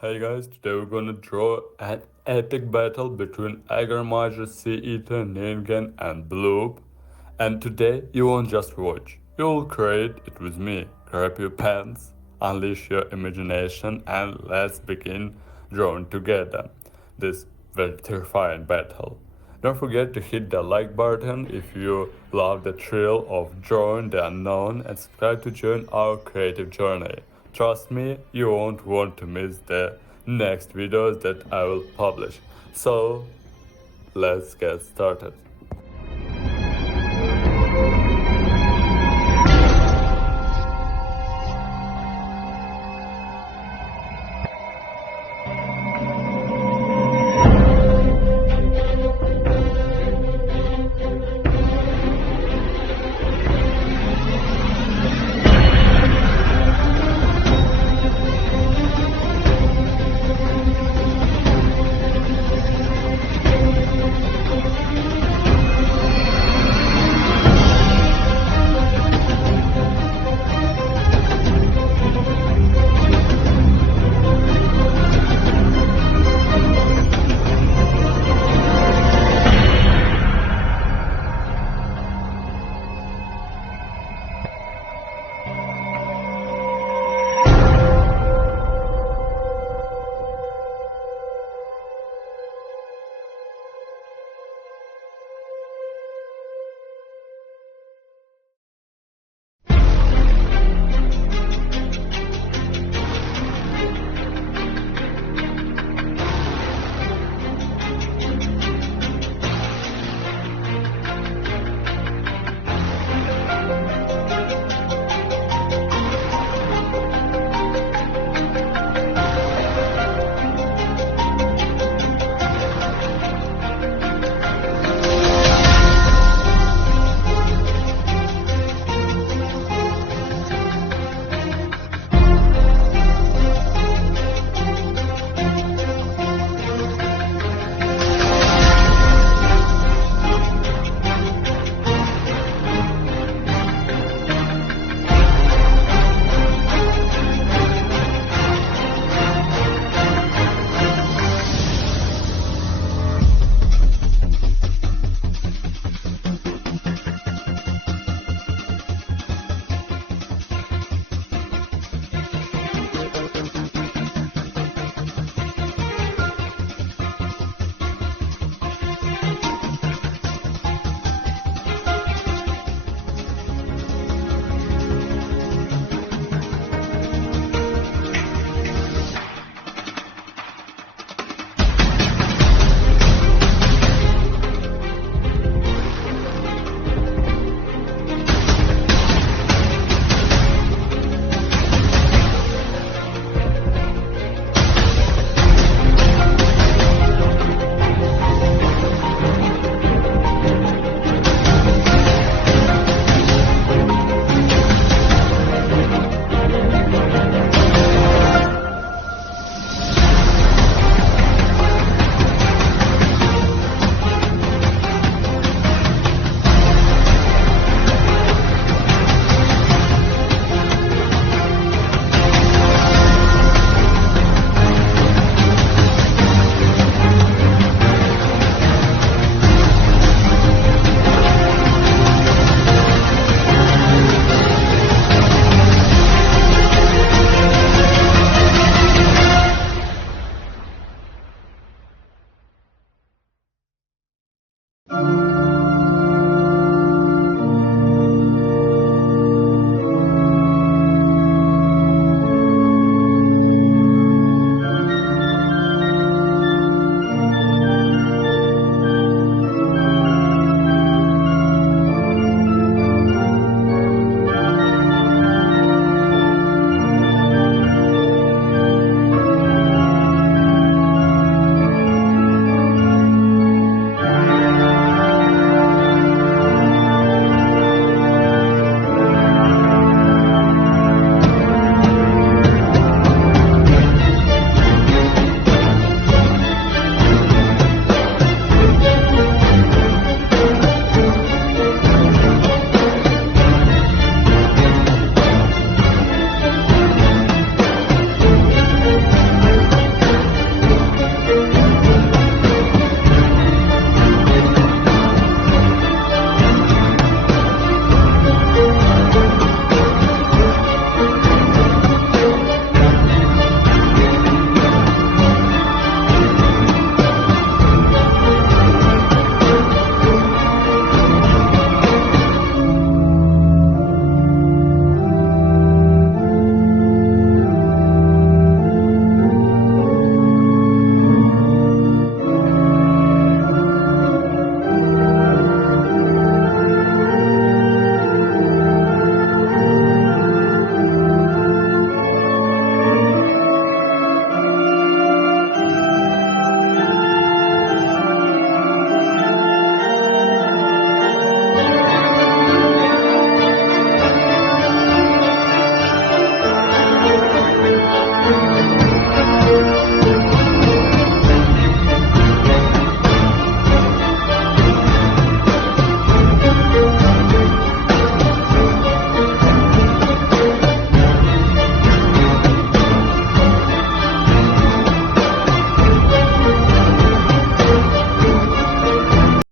Hey guys, today we're gonna draw an epic battle between Gran Maja, Sea Eater, Ningen and Bloop. And today you won't just watch, you'll create it with me. Grab your pens, unleash your imagination, and let's begin drawing together this very terrifying battle. Don't forget to hit the like button if you love the thrill of drawing the unknown and subscribe to join our creative journey. Trust me, you won't want to miss the next videos that I will publish. So, let's get started.